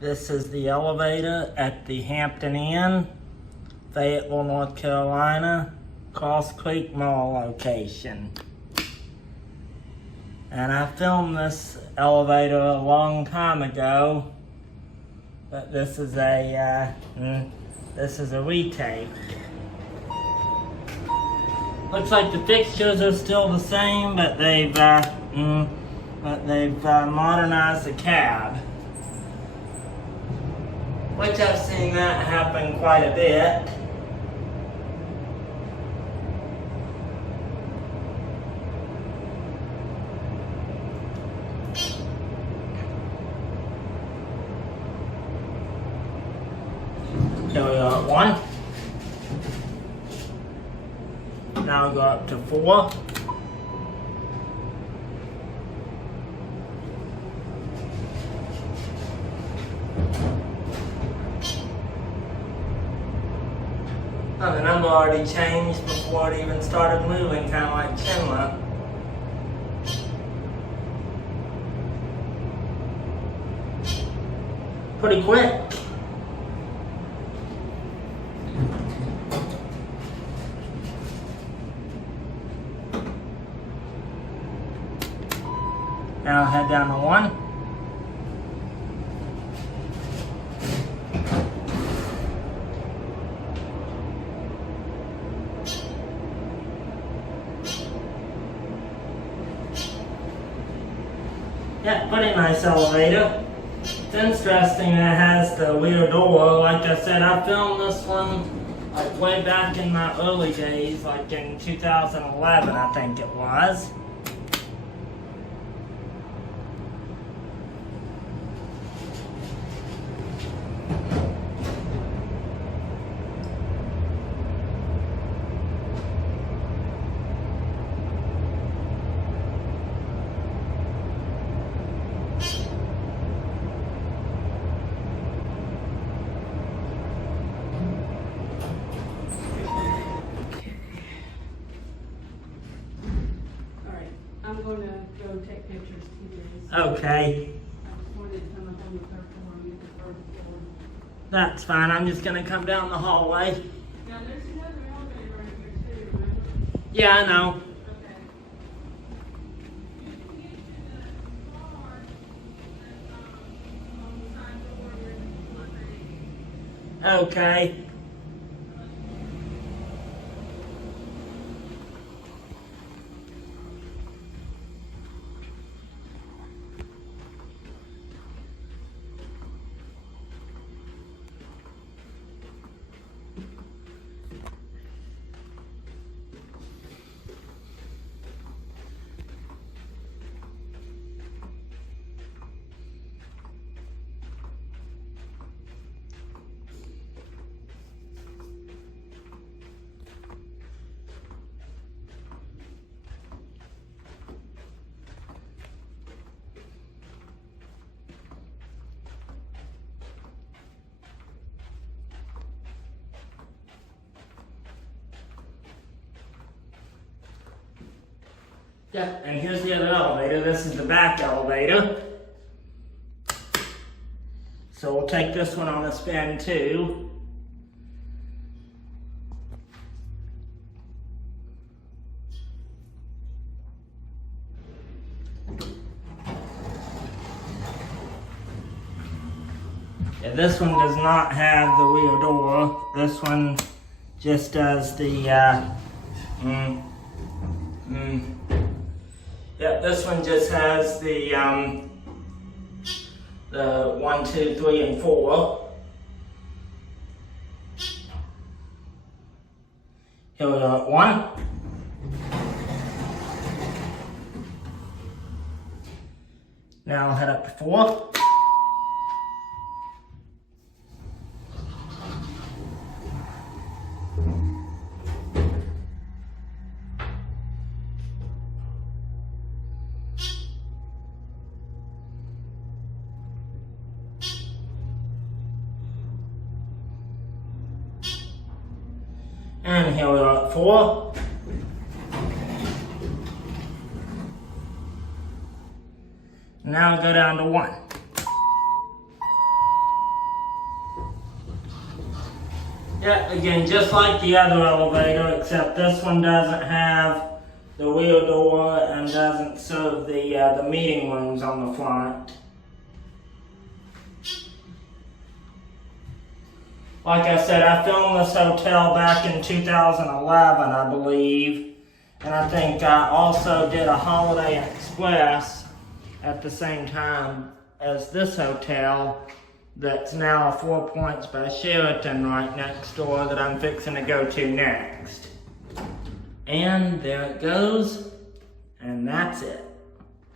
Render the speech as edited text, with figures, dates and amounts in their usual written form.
This is the elevator at the Hampton Inn, Fayetteville, North Carolina, Cross Creek Mall location. And I filmed this elevator a long time ago, but this is a retake. Looks like the fixtures are still the same, but they've modernized the cab, which I've seen that happen quite a bit. Here we are at 1. Now we'll go up to 4. Oh, the number already changed before it even started moving, kind of like Chinla. Pretty quick. Now head down to 1. Yeah, pretty nice elevator. It's interesting that it has the rear door. Like I said, I filmed this one like way back in my early days, like in 2011, I think it was. I'm going to go take pictures too. Okay. I just wanted to come up on the third floor and get the third floor. That's fine. I'm just gonna come down the hallway. Now there's another elevator right here too, remember? Yeah, I know. Okay. You can get to the car on the side door where the Okay. Yeah, and here's the other elevator. This is the back elevator. So we'll take this one on a spin too. Yeah, this one does not have the rear door. This one just does the, yeah, this one just has the 1, 2, 3, and 4. Here we are at 1. Now I'll head up to 4. And here we are at 4. Now go down to 1. Yeah, again, just like the other elevator, except this one doesn't have the wheel door and doesn't serve the meeting rooms on the front. Like I said, I filmed this hotel back in 2011, I believe. And I think I also did a Holiday Express at the same time as this hotel that's now 4 Points by Sheraton right next door that I'm fixing to go to next. And there it goes, and that's it.